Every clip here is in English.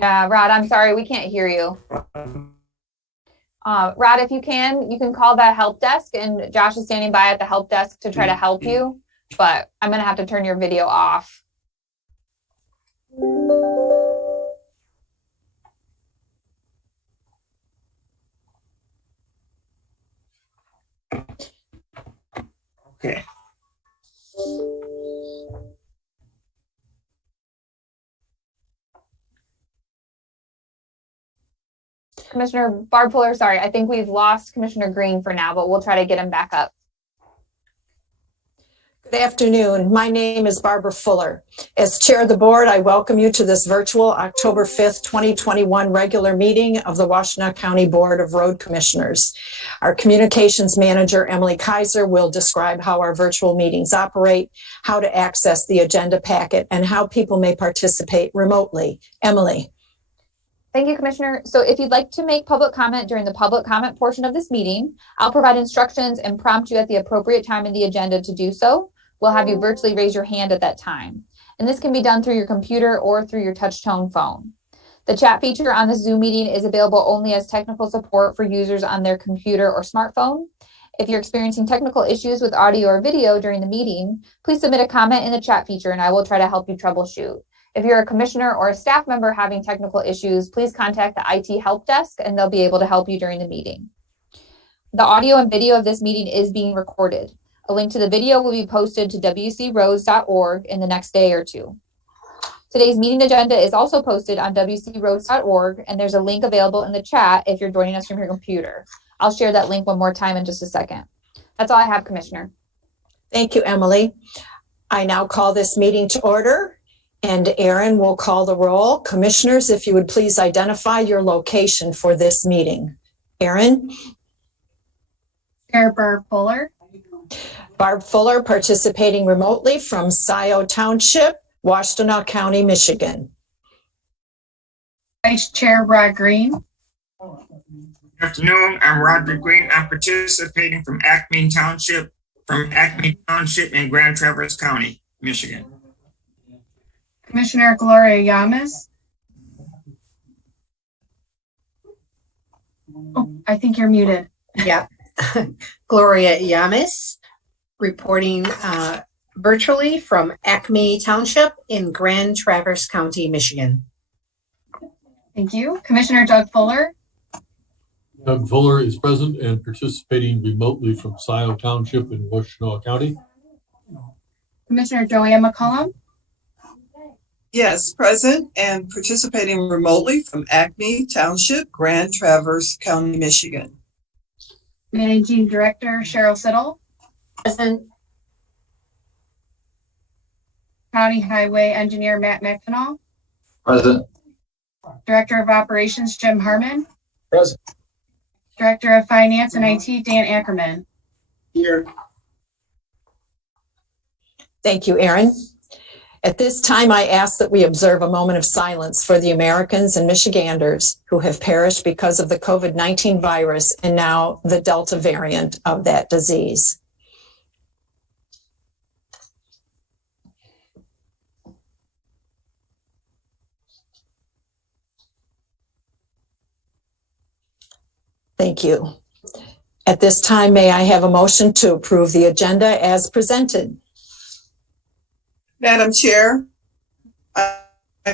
Yeah, Rod, I'm sorry, we can't hear you. Rod, if you can call the help desk, and Josh is standing by at the help desk to try to help you, but I'm going to have to turn your video off. Okay. Commissioner Barb Fuller, sorry, I think we've lost Commissioner Green for now, but we'll try to get him back up. Good afternoon. My name is Barbara Fuller. As chair of the board, I welcome you to this virtual October 5th, 2021 regular meeting of the Washtenaw County Board of Road Commissioners. Our communications manager, Emily Kaiser, will describe how our virtual meetings operate, how to access the agenda packet, and how people may participate remotely. Emily. Thank you, Commissioner. So if you'd like to make public comment during the public comment portion of this meeting, I'll provide instructions and prompt you at the appropriate time in the agenda to do so. We'll have you virtually raise your hand at that time. And this can be done through your computer or through your touch tone phone. The chat feature on this Zoom meeting is available only as technical support for users on their computer or smartphone. If you're experiencing technical issues with audio or video during the meeting, please submit a comment in the chat feature and I will try to help you troubleshoot. If you're a commissioner or a staff member having technical issues, please contact the IT help desk and they'll be able to help you during the meeting. The audio and video of this meeting is being recorded. A link to the video will be posted to wcroads.org in the next day or two. Today's meeting agenda is also posted on wcroads.org, and there's a link available in the chat if you're joining us from your computer. I'll share that link one more time in just a second. That's all I have, Commissioner. Thank you, Emily. I now call this meeting to order, and Aaron will call the roll. Commissioners, if you would please identify your location for this meeting. Aaron? Chair Barb Fuller. Barb Fuller, participating remotely from Scioto Township, Washtenaw County, Michigan. Vice Chair Rod Green. Good afternoon. I'm Roderick Green. I'm participating from Acme Township in Grand Traverse County, Michigan. Commissioner Gloria Yamas. Oh, I think you're muted. Yeah. Gloria Yamas, reporting virtually from Acme Township in Grand Traverse County, Michigan. Thank you. Commissioner Doug Fuller. Doug Fuller is present and participating remotely from Scioto Township in Washtenaw County. Commissioner Joanne McCollum. Yes, present and participating remotely from Acme Township, Grand Traverse County, Michigan. Managing Director Cheryl Siddle. Present. County Highway Engineer Matt McFenall. Present. Director of Operations Jim Harmon. Present. Director of Finance and IT Dan Ackerman. Here. Thank you, Aaron. At this time, I ask that we observe a moment of silence for the Americans and Michiganders who have perished because of the COVID-19 virus and now the Delta variant of that disease. Thank you. At this time, may I have a motion to approve the agenda as presented? Madam Chair, I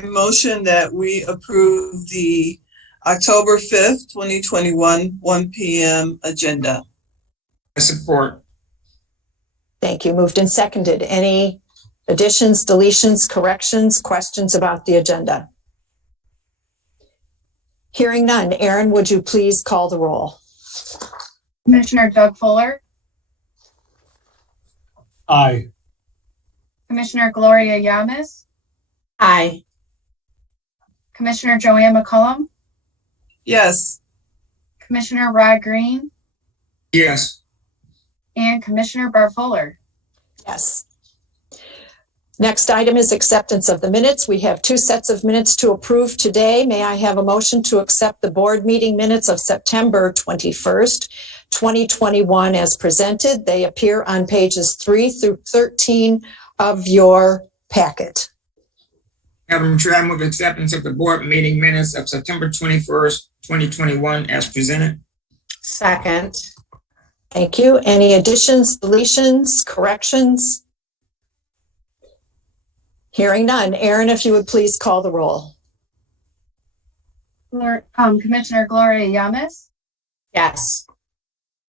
motion that we approve the October 5th, 2021, 1 p.m. agenda. I support. Thank you. Moved and seconded. Any additions, deletions, corrections, questions about the agenda? Hearing none. Aaron, would you please call the roll? Commissioner Doug Fuller. Aye. Commissioner Gloria Yamas. Aye. Commissioner Joanne McCollum. Yes. Commissioner Rod Green. Yes. And Commissioner Barb Fuller. Yes. Next item is acceptance of the minutes. We have two sets of minutes to approve today. May I have a motion to accept the board meeting minutes of September 21st, 2021 as presented? They appear on pages 3 through 13 of your packet. Madam Chair, I move acceptance of the board meeting minutes of September 21st, 2021 as presented. Second. Thank you. Any additions, deletions, corrections? Hearing none. Aaron, if you would please call the roll. Commissioner Gloria Yamas, Yes.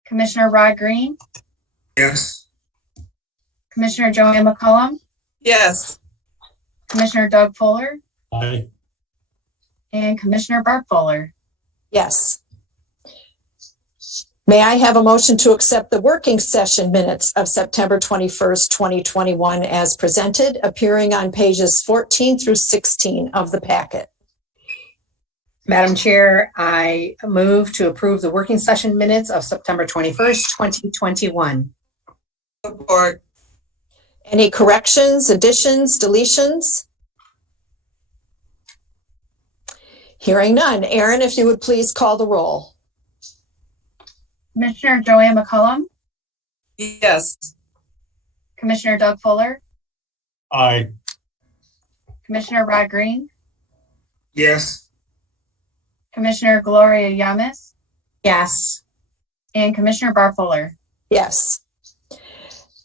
Commissioner Rod Green, Yes. Commissioner Joanne McCollum, Yes. Commissioner Doug Fuller, Aye. and Commissioner Barb Fuller. Yes. May I have a motion to accept the working session minutes of September 21st, 2021 as presented, appearing on pages 14 through 16 of the packet? Madam Chair, I move to approve the working session minutes of September 21st, 2021. Support. Any corrections, additions, deletions? Hearing none. Aaron, if you would please call the roll. Commissioner Joanne McCollum, Yes. Commissioner Doug Fuller, Aye. Commissioner Rod Green, Yes. Commissioner Gloria Yamas, Yes. and Commissioner Barb Fuller. Yes.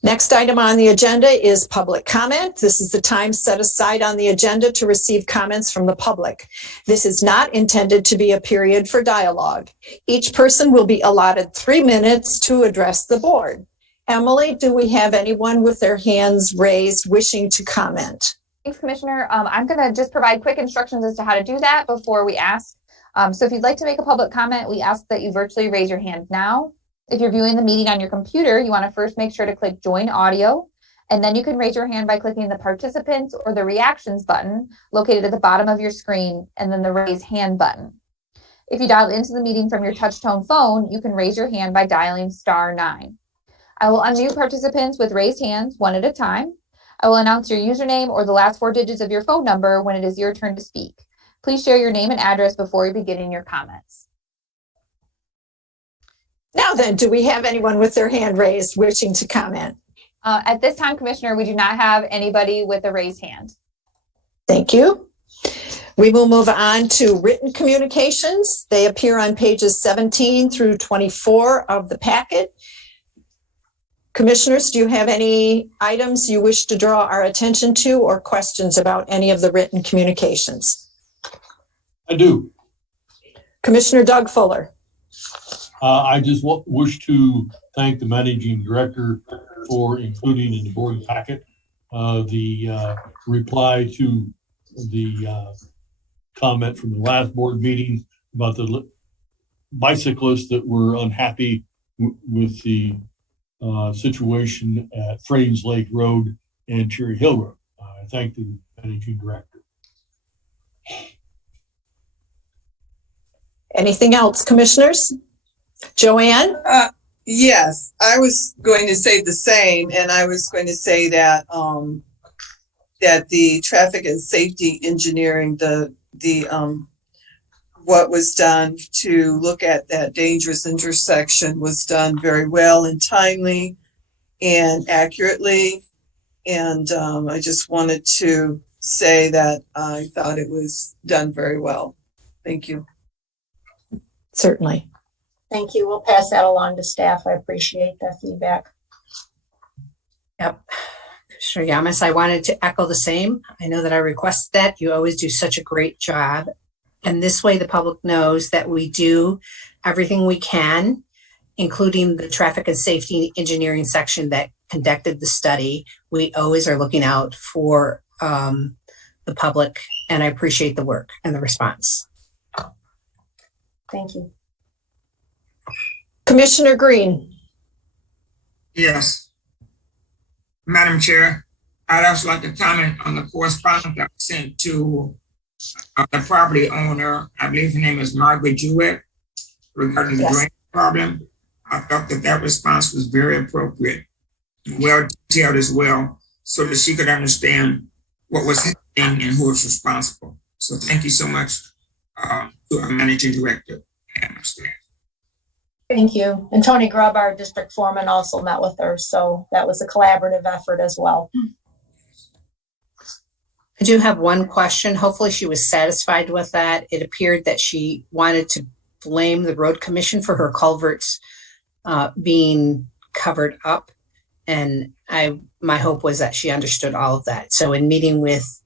Next item on the agenda is public comment. This is the time set aside on the agenda to receive comments from the public. This is not intended to be a period for dialogue. Each person will be allotted 3 minutes to address the board. Emily, do we have anyone with their hands raised wishing to comment? Thanks, Commissioner. I'm going to just provide quick instructions as to how to do that before we ask. So if you'd like to make a public comment, we ask that you virtually raise your hand now. If you're viewing the meeting on your computer, you want to first make sure to click Join Audio, and then you can raise your hand by clicking the Participants or the Reactions button located at the bottom of your screen, and then the Raise Hand button. If you dialed into the meeting from your touch-tone phone, you can raise your hand by dialing *9. I will unmute participants with raised hands one at a time. I will announce your username or the last 4 digits of your phone number when it is your turn to speak. Please share your name and address before you begin your comments. Now then, do we have anyone with their hand raised wishing to comment? At this time, Commissioner, we do not have anybody with a raised hand. Thank you. We will move on to written communications. They appear on pages 17 through 24 of the packet. Commissioners, do you have any items you wish to draw our attention to or questions about any of the written communications? I do. Commissioner Doug Fuller. I just wish to thank the managing director for including in the board packet the reply to the comment from the last board meeting about the bicyclists that were unhappy with the situation at Frames Lake Road and Cherry Hill Road. I thank the managing director. Anything else, commissioners? Joanne? Yes, I was going to say the same, and I was going to say that that the traffic and safety engineering, what was done to look at that dangerous intersection was done very well and timely and accurately. And I just wanted to say that I thought it was done very well. Thank you. Certainly. Thank you. We'll pass that along to staff. I appreciate that feedback. Yep. Commissioner Yamas, I wanted to echo the same. I know that I requested that. You always do such a great job. And this way the public knows that we do everything we can, including the traffic and safety engineering section that conducted the study. We always are looking out for the public, and I appreciate the work and the response. Thank you. Commissioner Green. Yes. Madam Chair, I'd also like to comment on the correspondence that was sent to the property owner. I believe her name is Margaret Jewett, regarding the drain problem. I thought that response was very appropriate, well detailed as well, so that she could understand what was happening and who was responsible. So thank you so much to our managing director and our staff. Thank you. And Tony Grubb, our district foreman, also met with her. So that was a collaborative effort as well. I do have one question. Hopefully she was satisfied with that. It appeared that she wanted to blame the road commission for her culverts being covered up. And my hope was that she understood all of that. So in meeting with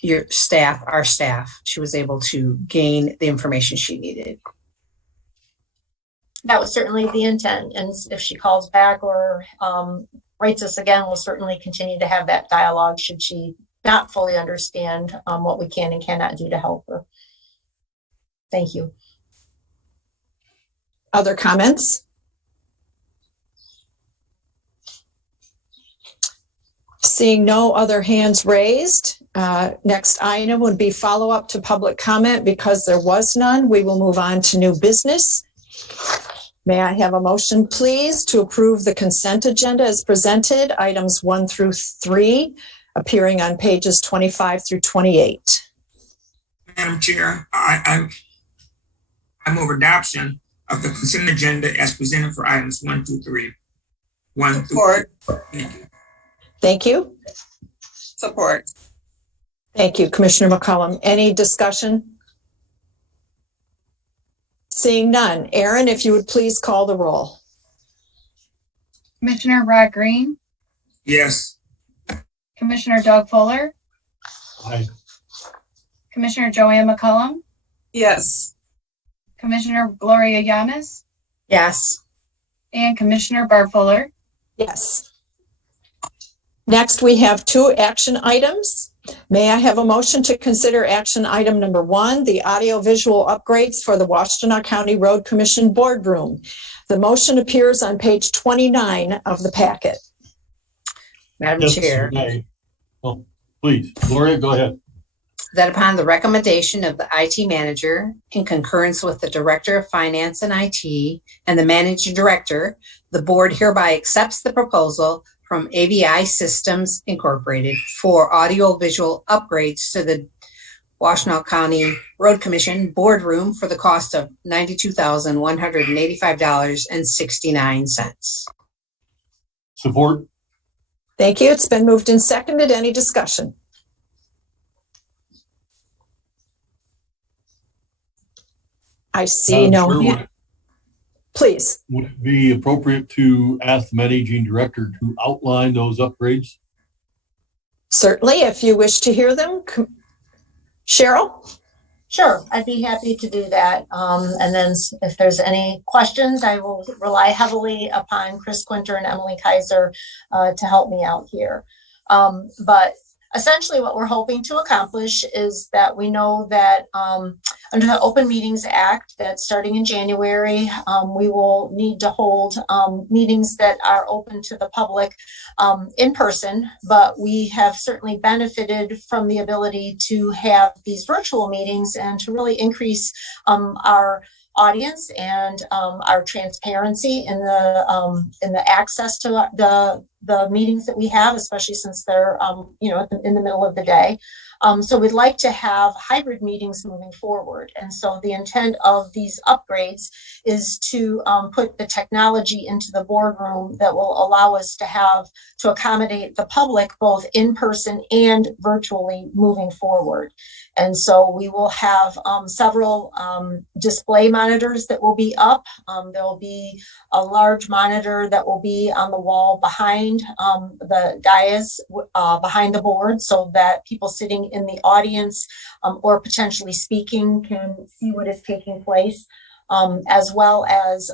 your staff, our staff, she was able to gain the information she needed. That was certainly the intent. And if she calls back or writes us again, we'll certainly continue to have that dialogue should she not fully understand what we can and cannot do to help her. Thank you. Other comments? Seeing no other hands raised, next item would be follow-up to public comment. Because there was none, we will move on to new business. May I have a motion, please, to approve the consent agenda as presented, items 1 through 3, appearing on pages 25 through 28. Madam Chair, I move adoption of the consent agenda as presented for items 1 through 3. Support. Thank you. Thank you. Support. Thank you, Commissioner McCollum. Any discussion? Seeing none. Aaron, if you would please call the roll. Commissioner Rod Green, Yes. Commissioner Doug Fuller, Aye. Commissioner Joanne McCullum, Yes. Commissioner Gloria Yamas, Yes. and Commissioner Barb Fuller. Yes. Next, we have 2 action items. May I have a motion to consider action item number 1, the audiovisual upgrades for the Washtenaw County Road Commission boardroom. The motion appears on page 29 of the packet. Madam Yes, Chair, Renee. Oh, please, Gloria, go ahead. that upon the recommendation of the IT manager in concurrence with the Director of Finance and IT and the Managing Director, the board hereby accepts the proposal from AVI Systems Incorporated for audiovisual upgrades to the Washtenaw County Road Commission boardroom for the cost of $92,185.69. Support. Thank you. It's been moved and seconded. Any discussion? I see no. Chair, Please. would it be appropriate to ask the managing director to outline those upgrades? Certainly, if you wish to hear them. Cheryl? Sure, I'd be happy to do that. And then if there's any questions, I will rely heavily upon Chris Quinter and Emily Kaiser to help me out here. But essentially what we're hoping to accomplish is that we know that under the Open Meetings Act, that starting in January, we will need to hold meetings that are open to the public in person, but we have certainly benefited from the ability to have these virtual meetings and to really increase our audience and our transparency in the access to the meetings that we have, especially since they're in the middle of the day. So we'd like to have hybrid meetings moving forward. And so the intent of these upgrades is to put the technology into the boardroom that will allow us to accommodate the public both in person and virtually moving forward. And so we will have several display monitors that will be up. There will be a large monitor that will be on the wall behind the dais, behind the board, so that people sitting in the audience or potentially speaking can see what is taking place. As well as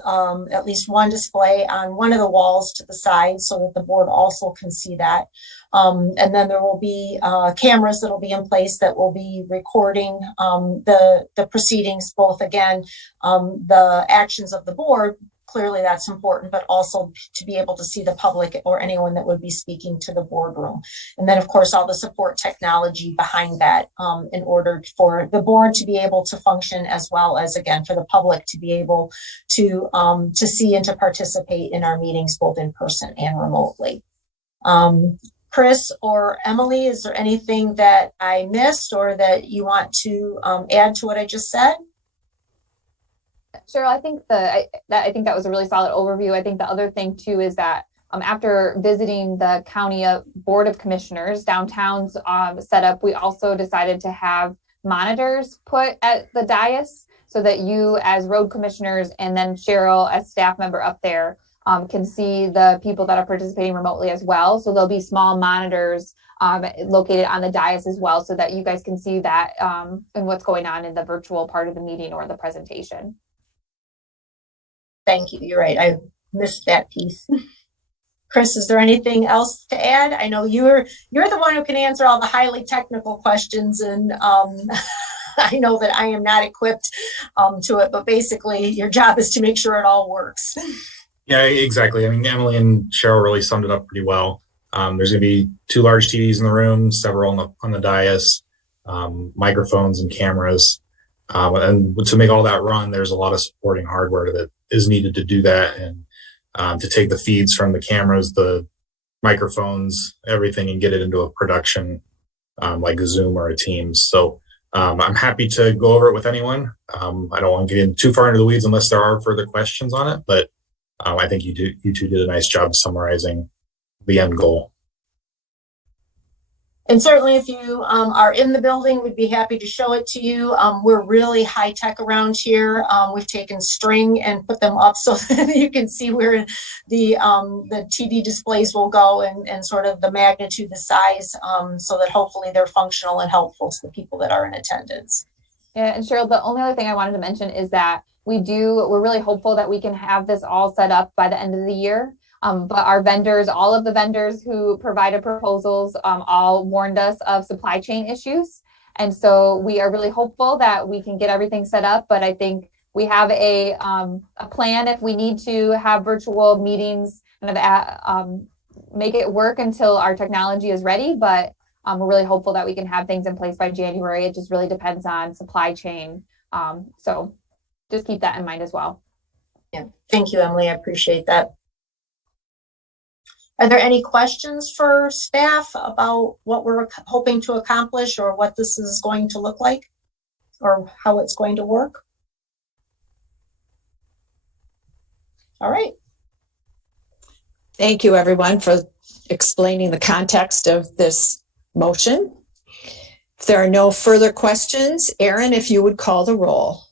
at least one display on one of the walls to the side so that the board also can see that. And then there will be cameras that will be in place that will be recording the proceedings, both again, the actions of the board. Clearly that's important, but also to be able to see the public or anyone that would be speaking to the boardroom. And then of course, all the support technology behind that in order for the board to be able to function, as well as again, for the public to be able to see and to participate in our meetings, both in person and remotely. Chris or Emily, is there anything that I missed or that you want to add to what I just said? Cheryl, I think that was a really solid overview. I think the other thing too is that after visiting the county board of commissioners, downtown's setup, we also decided to have monitors put at the dais so that you as road commissioners and then Cheryl as staff member up there can see the people that are participating remotely as well. So there'll be small monitors located on the dais as well so that you guys can see that and what's going on in the virtual part of the meeting or the presentation. Thank you. You're right. I missed that piece. Chris, is there anything else to add? I know you're the one who can answer all the highly technical questions, and I know that I am not equipped to it, but basically your job is to make sure it all works. Yeah, exactly. I mean, Emily and Cheryl really summed it up pretty well. There's going to be 2 large TVs in the room, several on the dais, microphones and cameras. And to make all that run, there's a lot of supporting hardware that is needed to do that, and to take the feeds from the cameras, the microphones, everything, and get it into a production like a Zoom or a Teams. So I'm happy to go over it with anyone. I don't want to get in too far into the weeds unless there are further questions on it, but I think you two did a nice job summarizing the end goal. And certainly if you are in the building, we'd be happy to show it to you. We're really high tech around here. We've taken string and put them up so that you can see where the TV displays will go and sort of the magnitude, the size, so that hopefully they're functional and helpful to the people that are in attendance. Yeah, and Cheryl, the only other thing I wanted to mention is that we're really hopeful that we can have this all set up by the end of the year. But our vendors, all of the vendors who provided proposals, all warned us of supply chain issues. And so we are really hopeful that we can get everything set up. But I think we have a plan if we need to have virtual meetings, kind of make it work until our technology is ready. But we're really hopeful that we can have things in place by January. It just really depends on supply chain. So just keep that in mind as well. Yeah, thank you, Emily. I appreciate that. Are there any questions for staff about what we're hoping to accomplish or what this is going to look like or how it's going to work? All right. Thank you, everyone, for explaining the context of this motion. If there are no further questions, Erin, if you would call the roll.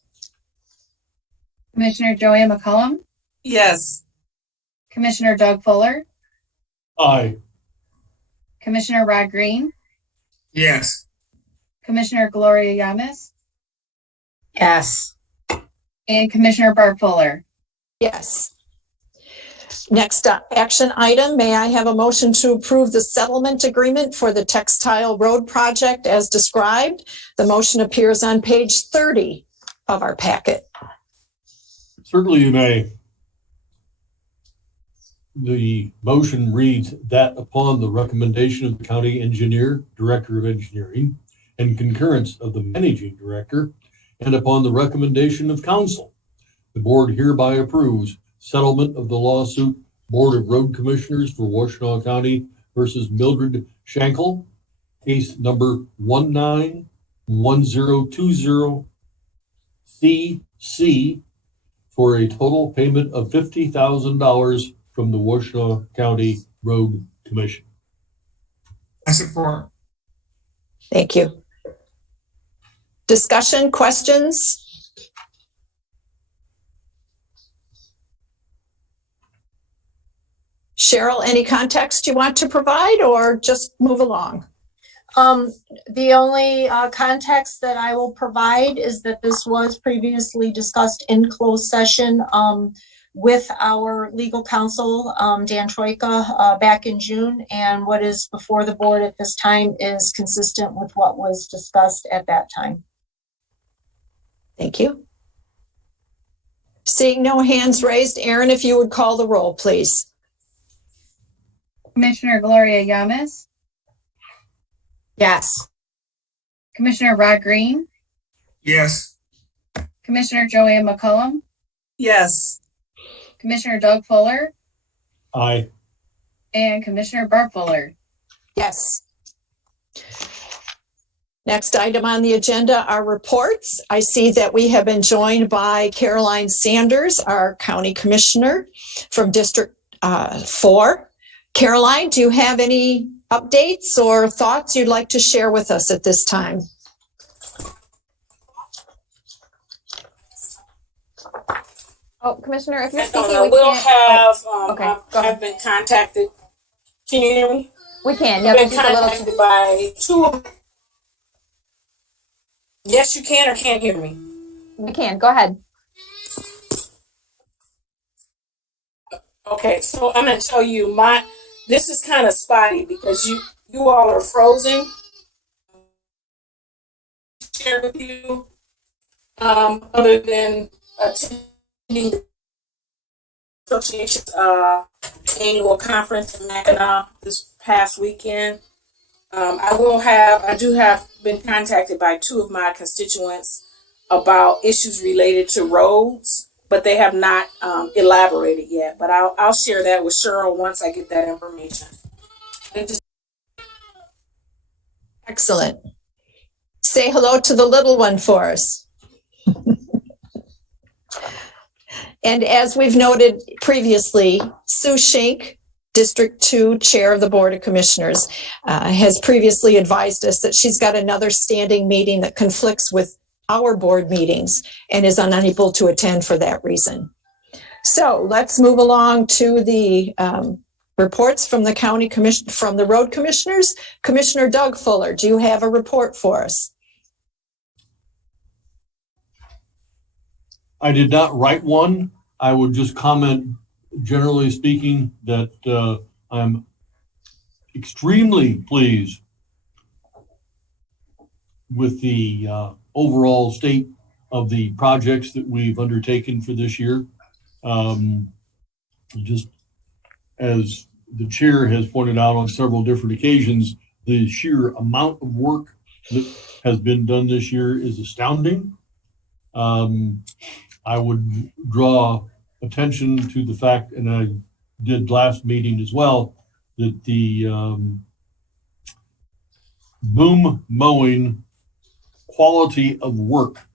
Commissioner Joanne McCollum, Yes. Commissioner Doug Fuller, Aye. Commissioner Rod Green, Yes. Commissioner Gloria Yamas, Yes. and Commissioner Barb Fuller. Yes. Next action item, may I have a motion to approve the settlement agreement for the Textile Road project as described? The motion appears on page 30 of our packet. Certainly you may. The motion reads that upon the recommendation of the county engineer, director of engineering, and concurrence of the managing director, and upon the recommendation of council, the board hereby approves settlement of the lawsuit Board of Road Commissioners for Washtenaw County versus Mildred Schenkel, case number 191020 CC, for a total payment of $50,000 from the Washtenaw County Road Commission. I support. Thank you. Discussion, questions? Cheryl, any context you want to provide or just move along? The only context that I will provide is that this was previously discussed in closed session with our legal counsel, Dan Troika, back in June. And what is before the board at this time is consistent with what was discussed at that time. Thank you. Seeing no hands raised, Erin, if you would call the roll, please. Commissioner Gloria Yamas, Yes. Commissioner Rod Green, Yes. Commissioner Joanne McCollum, Yes. Commissioner Doug Fuller, Aye. and Commissioner Barb Fuller. Yes. Next item on the agenda are reports. I see that we have been joined by Caroline Sanders, our county commissioner from District 4. Caroline, do you have any updates or thoughts you'd like to share with us at this time? Oh, Commissioner, if you're I speaking, don't know. we We'll can't. have, okay, go ahead. I've been contacted. Can you hear me? We can. I've Yep, been it's just a little. contacted by two. Yes, you can or can't hear me. We can. Go ahead. Okay, so I'm gonna tell you this is kind of spotty because you all are frozen. Share with you, other than attending the association's annual conference in Mackinac this past weekend. I do have been contacted by two of my constituents about issues related to roads, but they have not elaborated yet. But I'll share that with Cheryl once I get that information. Excellent. Say hello to the little one for us. And as we've noted previously, Sue Schenk, District 2 Chair of the Board of Commissioners, has previously advised us that she's got another standing meeting that conflicts with our board meetings and is unable to attend for that reason. So let's move along to the reports from the county commission, from the road commissioners. Commissioner Doug Fuller, do you have a report for us? I did not write one. I would just comment, generally speaking, that I'm extremely pleased with the overall state of the projects that we've undertaken for this year. Just as the chair has pointed out on several different occasions, the sheer amount of work that has been done this year is astounding. I would draw attention to the fact, and I did last meeting as well, that the boom mowing quality of work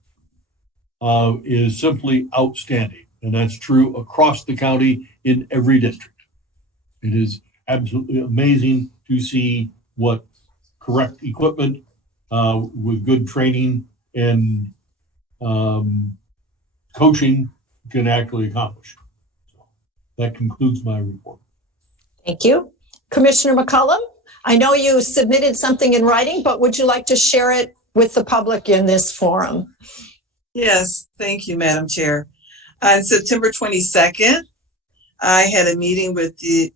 is simply outstanding. And that's true across the county in every district. It is absolutely amazing to see what correct equipment with good training and coaching can actually accomplish. So that concludes my report. Thank you. Commissioner McCollum, I know you submitted something in writing, but would you like to share it with the public in this forum? Yes, thank you, Madam Chair. On September 22nd, I had a meeting with the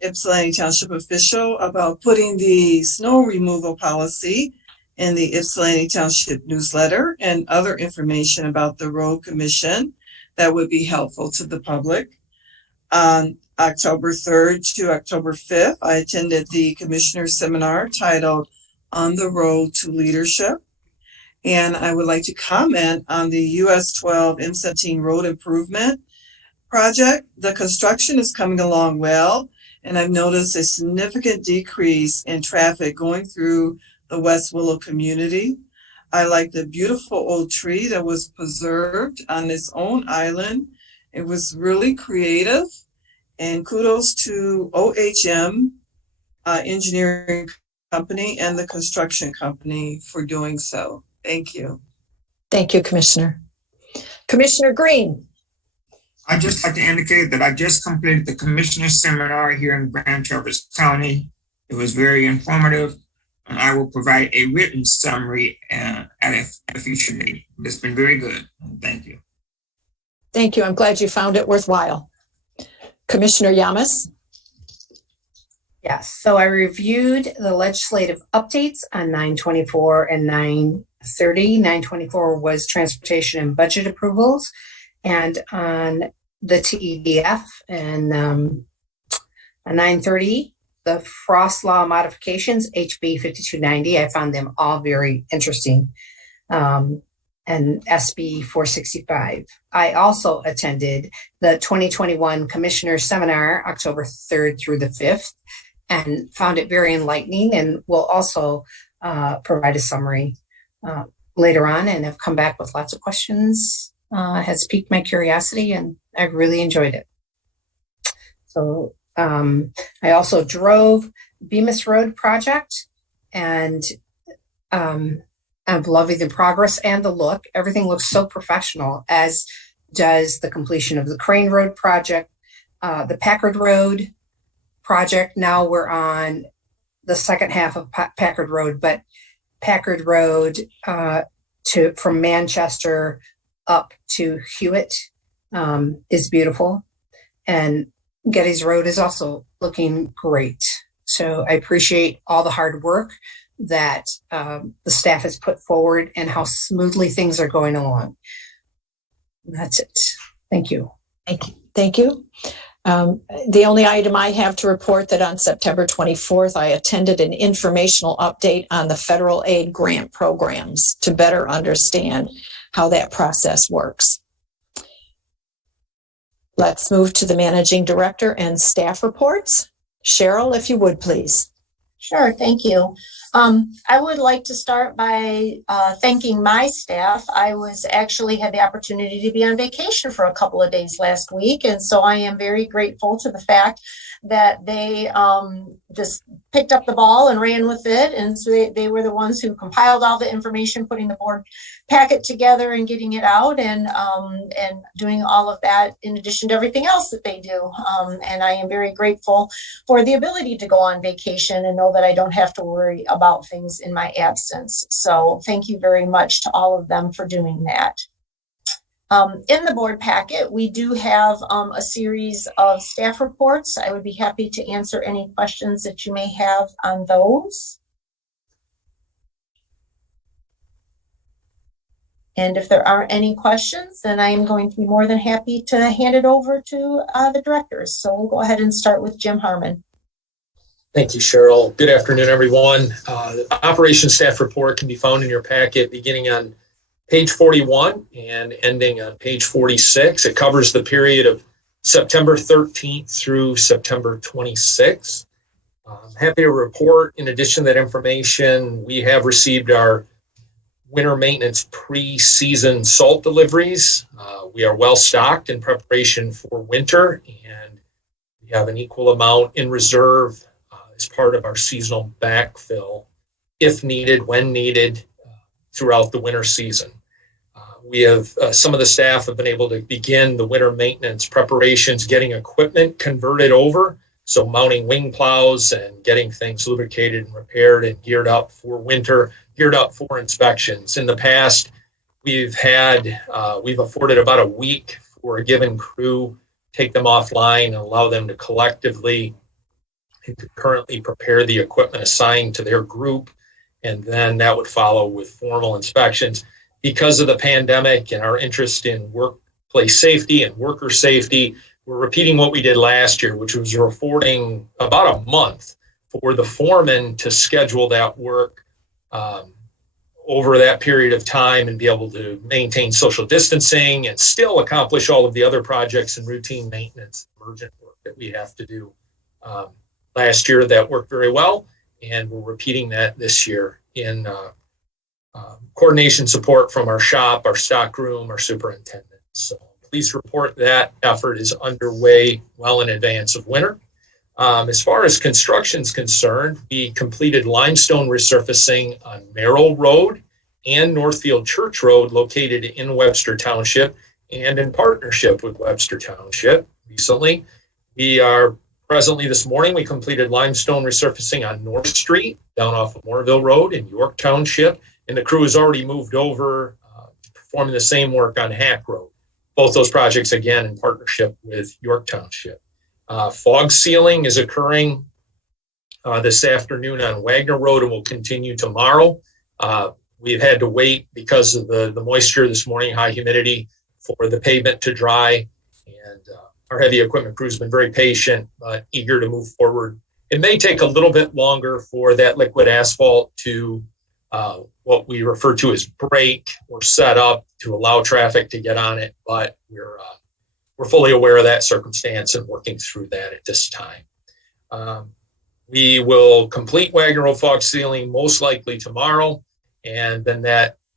Ypsilanti Township official about putting the snow removal policy in the Ypsilanti Township newsletter and other information about the road commission that would be helpful to the public. On October 3rd to October 5th, I attended the commissioner seminar titled On the Road to Leadership. And I would like to comment on the US 12 M17 road improvement project. The construction is coming along well, and I've noticed a significant decrease in traffic going through the West Willow community. I like the beautiful old tree that was preserved on its own island. It was really creative, and kudos to OHM Engineering Company and the construction company for doing so. Thank you. Thank you, Commissioner. Commissioner Green. I'd just like to indicate that I just completed the commissioner seminar here in Grand Traverse County. It was very informative, and I will provide a written summary at a future meeting. It's been very good. Thank you. Thank you. I'm glad you found it worthwhile. Commissioner Yamas. Yes, so I reviewed the legislative updates on 9/24 and 9/30. 9/24 was transportation and budget approvals, and on the TEDF and on 9/30, the Frost Law modifications, HB 5290. I found them all very interesting, and SB 465. I also attended the 2021 Commissioner Seminar, October 3rd through the 5th, and found it very enlightening, and will also provide a summary later on, and have come back with lots of questions. Has piqued my curiosity, and I've really enjoyed it. So I also drove Bemis Road project, and I'm loving the progress and the look. Everything looks so professional, as does the completion of the Crane Road project, the Packard Road project. Now we're on the second half of Packard Road, but Packard Road from Manchester up to Hewitt is beautiful, and Getty's Road is also looking great. So I appreciate all the hard work that the staff has put forward and how smoothly things are going along. That's it. Thank you. Thank you. The only item I have to report that on September 24th, I attended an informational update on the federal aid grant programs to better understand how that process works. Let's move to the managing director and staff reports. Cheryl, if you would, please. Sure, thank you. I would like to start by thanking my staff. I had the opportunity to be on vacation for a couple of days last week, and so I am very grateful to the fact that they just picked up the ball and ran with it. And so they were the ones who compiled all the information, putting the board packet together and getting it out, and doing all of that in addition to everything else that they do. And I am very grateful for the ability to go on vacation and know that I don't have to worry about things in my absence. So thank you very much to all of them for doing that. In the board packet, we do have a series of staff reports. I would be happy to answer any questions that you may have on those. And if there aren't any questions, then I am going to be more than happy to hand it over to the directors. So we'll go ahead and start with Jim Harmon. Thank you, Cheryl. Good afternoon, everyone. The operations staff report can be found in your packet beginning on page 41 and ending on page 46. It covers the period of September 13th through September 26th. I'm happy to report, in addition to that information, we have received our winter maintenance pre-season salt deliveries. We are well stocked in preparation for winter, and we have an equal amount in reserve as part of our seasonal backfill, if needed, when needed, throughout the winter season. We have, some of the staff have been able to begin the winter maintenance preparations, getting equipment converted over. So mounting wing plows and getting things lubricated and repaired and geared up for winter, geared up for inspections. In the past, we've afforded about a week for a given crew, take them offline and allow them to collectively and concurrently prepare the equipment assigned to their group. And then that would follow with formal inspections. Because of the pandemic and our interest in workplace safety and worker safety, we're repeating what we did last year, which was affording about a month for the foreman to schedule that work over that period of time and be able to maintain social distancing and still accomplish all of the other projects and routine maintenance, emergent work that we have to do. Last year, that worked very well, and we're repeating that this year in coordination support from our shop, our stock room, our superintendent. So please report that effort is underway well in advance of winter. As far as construction is concerned, we completed limestone resurfacing on Merrill Road and Northfield Church Road, located in Webster Township and in partnership with Webster Township recently. This morning, we completed limestone resurfacing on North Street, down off of Moorville Road in York Township. And the crew has already moved over, performing the same work on Hack Road. Both those projects, again, in partnership with York Township. Fog sealing is occurring this afternoon on Wagner Road and will continue tomorrow. We've had to wait because of the moisture this morning, high humidity, for the pavement to dry. And our heavy equipment crew has been very patient, but eager to move forward. It may take a little bit longer for that liquid asphalt to what we refer to as break or set up to allow traffic to get on it, but we're fully aware of that circumstance and working through that at this time. We will complete Wagner Road fog sealing most likely tomorrow, and then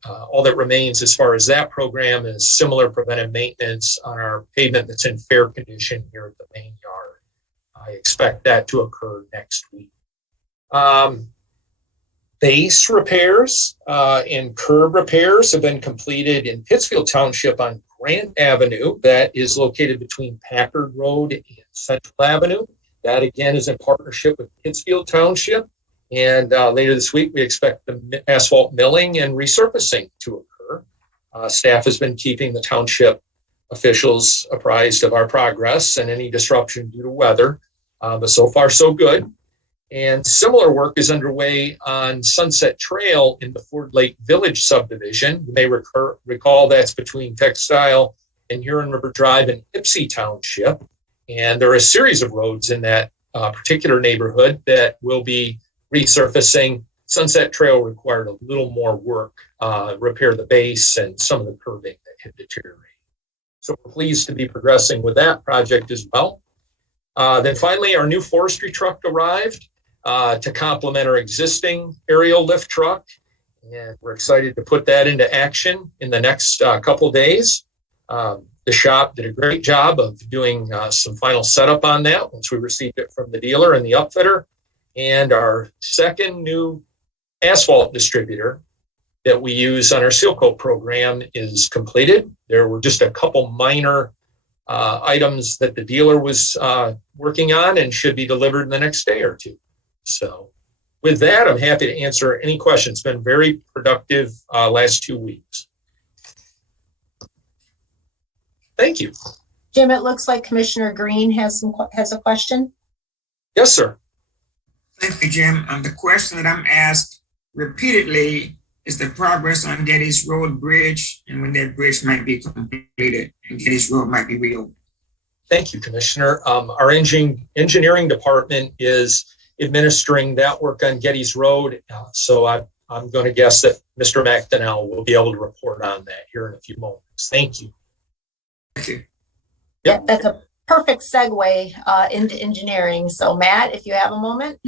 all that remains as far as that program is similar preventive maintenance on our pavement that's in fair condition here at the main yard. I expect that to occur next week. Base repairs and curb repairs have been completed in Pittsfield Township on Grant Avenue. That is located between Packard Road and Central Avenue. That again is in partnership with Pittsfield Township. And later this week, we expect the asphalt milling and resurfacing to occur. Staff has been keeping the township officials apprised of our progress and any disruption due to weather. But so far, so good. And similar work is underway on Sunset Trail in the Ford Lake Village subdivision. You may recall that's between Textile and Huron River Drive in Ypsi Township. And there are a series of roads in that particular neighborhood that will be resurfacing. Sunset Trail required a little more work, repair the base and some of the curbing that had deteriorated. So we're pleased to be progressing with that project as well. Then finally, our new forestry truck arrived to complement our existing aerial lift truck. And we're excited to put that into action in the next couple of days. The shop did a great job of doing some final setup on that once we received it from the dealer and the upfitter. And our second new asphalt distributor that we use on our seal coat program is completed. There were just a couple minor items that the dealer was working on and should be delivered in the next day or two. So with that, I'm happy to answer any questions. It's been very productive last 2 weeks. Thank you. Jim, it looks like Commissioner Green has a question. Yes, sir. Thank you, Jim. The question that I'm asked repeatedly is the progress on Getty's Road Bridge and when that bridge might be completed and Getty's Road might be reopened. Thank you, Commissioner. Our engineering department is administering that work on Getty's Road. So I'm going to guess that Mr. McDonnell will be able to report on that here in a few moments. Thank you. Thank you. Yeah, that's a perfect segue into engineering. So Matt, if you have a moment.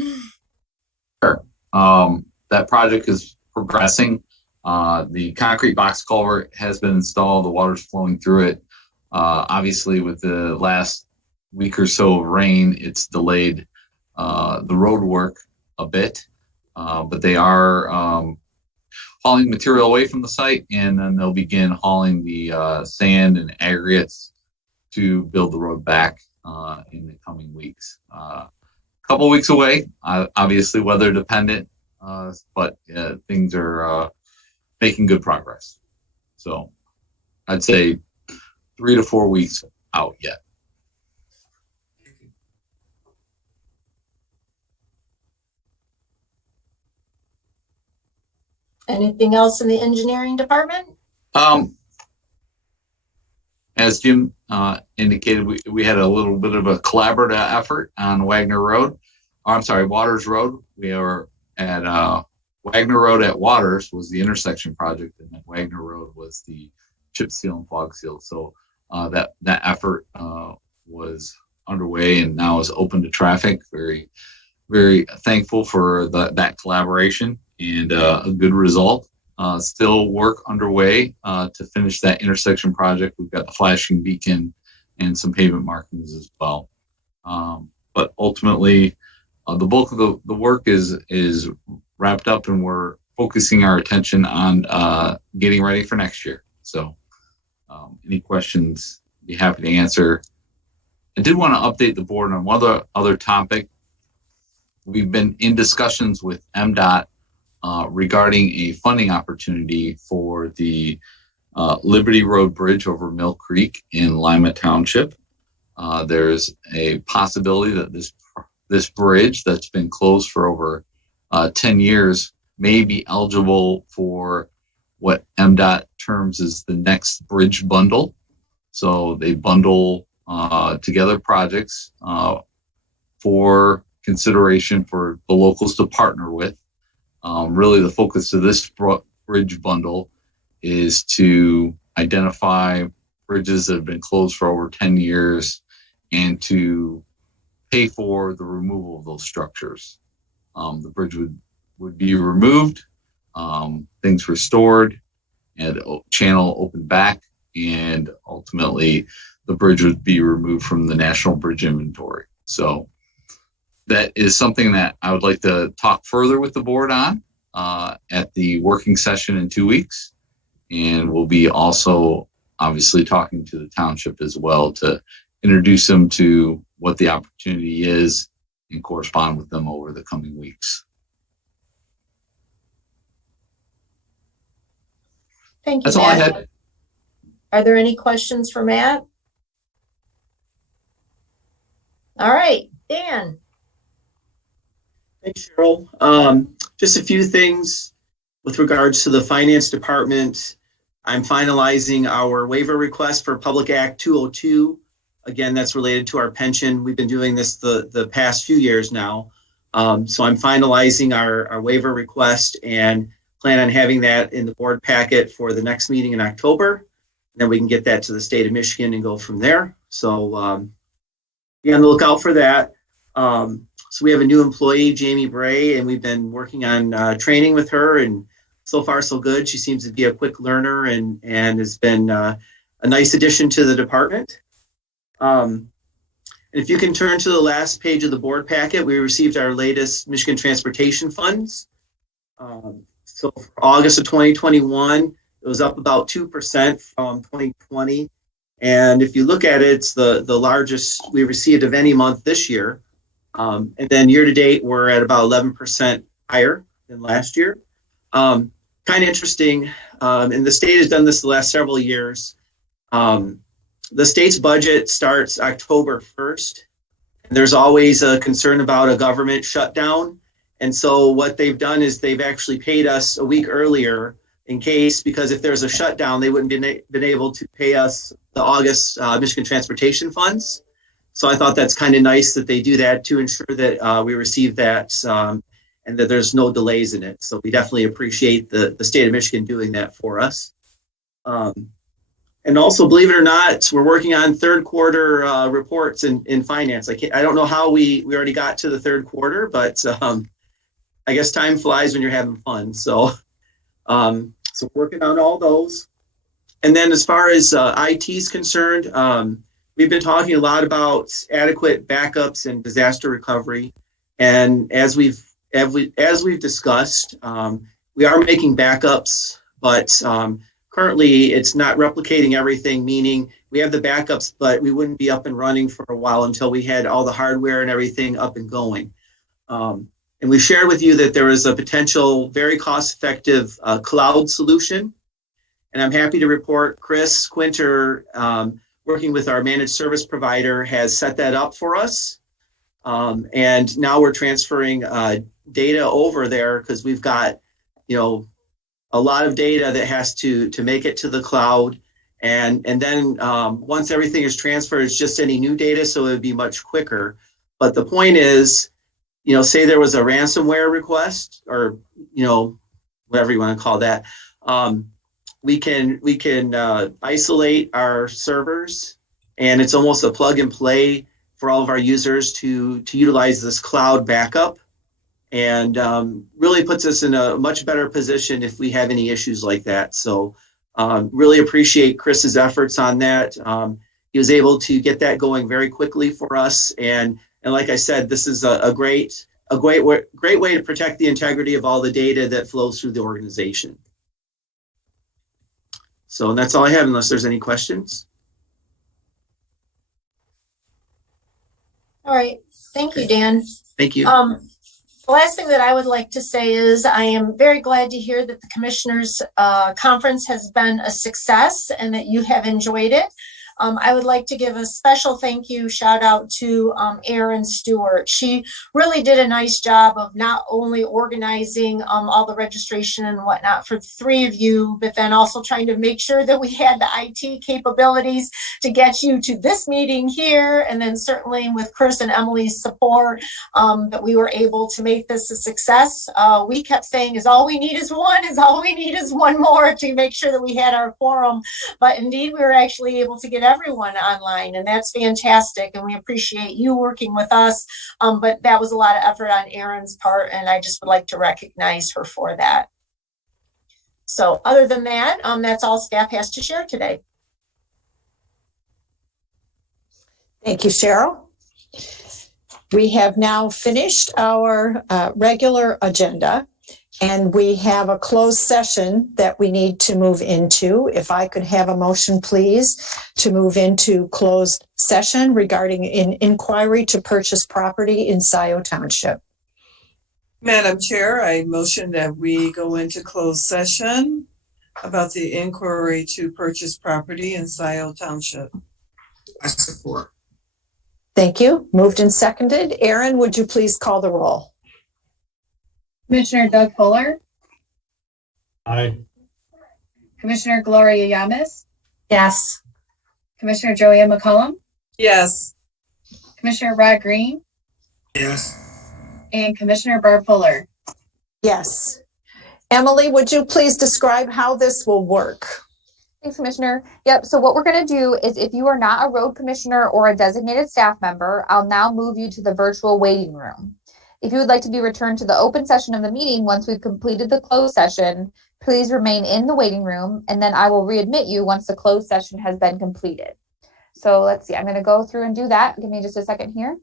Sure. That project is progressing. The concrete box culvert has been installed. The water's flowing through it. Obviously, with the last week or so of rain, it's delayed the road work a bit, but they are hauling material away from the site, and then they'll begin hauling the sand and aggregates to build the road back in the coming weeks. A couple weeks away, obviously weather dependent, but things are making good progress. So I'd say 3 to 4 weeks out yet. Anything else in the engineering department? As Jim indicated, we had a little bit of a collaborative effort on Wagner Road. Waters Road. We are at Wagner Road at Waters was the intersection project, and then Wagner Road was the chip seal and fog seal. So that effort was underway and now is open to traffic. Very, very thankful for that collaboration and a good result. Still work underway to finish that intersection project. We've got the flashing beacon and some pavement markings as well. But ultimately, the bulk of the work is wrapped up, and we're focusing our attention on getting ready for next year. So any questions, be happy to answer. I did want to update the board on one other topic. We've been in discussions with MDOT regarding a funding opportunity for the Liberty Road Bridge over Mill Creek in Lima Township. There's a possibility that this bridge that's been closed for over 10 years may be eligible for what MDOT terms as the next bridge bundle. So they bundle together projects for consideration for the locals to partner with. Really, the focus of this bridge bundle is to identify bridges that have been closed for over 10 years and to pay for the removal of those structures. The bridge would be removed, things restored, and channel opened back, and ultimately the bridge would be removed from the National Bridge Inventory. So that is something that I would like to talk further with the board on at the working session in 2 weeks. And we'll be also obviously talking to the township as well to introduce them to what the opportunity is and correspond with them over the coming weeks. Thank you, That's all I Matt. had. Are there any questions for Matt? All right, Dan. Thanks, Cheryl. Just a few things with regards to the finance department. I'm finalizing our waiver request for Public Act 202. Again, that's related to our pension. We've been doing this the past few years now. So I'm finalizing our waiver request and plan on having that in the board packet for the next meeting in October. Then we can get that to the state of Michigan and go from there. So be on the lookout for that. So we have a new employee, Jamie Bray, and we've been working on training with her, and so far so good. She seems to be a quick learner and has been a nice addition to the department. And if you can turn to the last page of the board packet, we received our latest Michigan transportation funds. So for August of 2021, it was up about 2% from 2020. And if you look at it, it's the largest we received of any month this year. And then year to date, we're at about 11% higher than last year. Kind of interesting. And the state has done this the last several years. The state's budget starts October 1st. There's always a concern about a government shutdown. And so what they've done is they've actually paid us a week earlier in case, because if there's a shutdown, they wouldn't been able to pay us the August Michigan transportation funds. So I thought that's kind of nice that they do that to ensure that we receive that and that there's no delays in it. So we definitely appreciate the state of Michigan doing that for us. And also, believe it or not, we're working on third quarter reports in finance. I don't know how we already got to the third quarter, but I guess time flies when you're having fun. So working on all those. And then as far as IT is concerned, we've been talking a lot about adequate backups and disaster recovery. And as we've discussed, we are making backups, but currently it's not replicating everything, meaning we have the backups, but we wouldn't be up and running for a while until we had all the hardware and everything up and going. And we shared with you that there is a potential very cost-effective cloud solution. And I'm happy to report Chris Quinter, working with our managed service provider, has set that up for us. And now we're transferring data over there because we've got, a lot of data that has to make it to the cloud. And then once everything is transferred, it's just any new data, so it would be much quicker. But the point is, say there was a ransomware request or, whatever you want to call that. We can isolate our servers, and it's almost a plug and play for all of our users to utilize this cloud backup, and really puts us in a much better position if we have any issues like that. So really appreciate Chris's efforts on that. He was able to get that going very quickly for us, and like I said, this is a great way to protect the integrity of all the data that flows through the organization. So that's all I have, unless there's any questions. All right. Thank you, Dan. Thank you. The last thing that I would like to say is I am very glad to hear that the Commissioners' Conference has been a success and that you have enjoyed it. I would like to give a special thank you, shout out to Erin Stewart. She really did a nice job of not only organizing all the registration and whatnot for the three of you, but then also trying to make sure that we had the IT capabilities to get you to this meeting here. And then certainly with Chris and Emily's support, that we were able to make this a success. We kept saying, all we need is one more to make sure that we had our quorum. But indeed, we were actually able to get everyone online, and that's fantastic, and we appreciate you working with us, but that was a lot of effort on Erin's part, and I just would like to recognize her for that. So other than that, that's all staff has to share today. Thank you, Cheryl. We have now finished our regular agenda, and we have a closed session that we need to move into. If I could have a motion, please, to move into closed session regarding an inquiry to purchase property in Scioto Township. Madam Chair, I motion that we go into closed session about the inquiry to purchase property in Scioto Township. I support. Thank you. Moved and seconded. Aaron, would you please call the roll? Commissioner Doug Fuller, Aye. Commissioner Gloria Yamas, Yes. Commissioner Joanne McCollum, Yes. Commissioner Rod Green, Yes. and Commissioner Barb Fuller. Yes. Emily, would you please describe how this will work? Thanks, Commissioner. Yep. So what we're going to do is if you are not a road commissioner or a designated staff member, I'll now move you to the virtual waiting room. If you would like to be returned to the open session of the meeting once we've completed the closed session, please remain in the waiting room, and then I will readmit you once the closed session has been completed. So let's see. I'm going to go through and do that. Give me just a second here.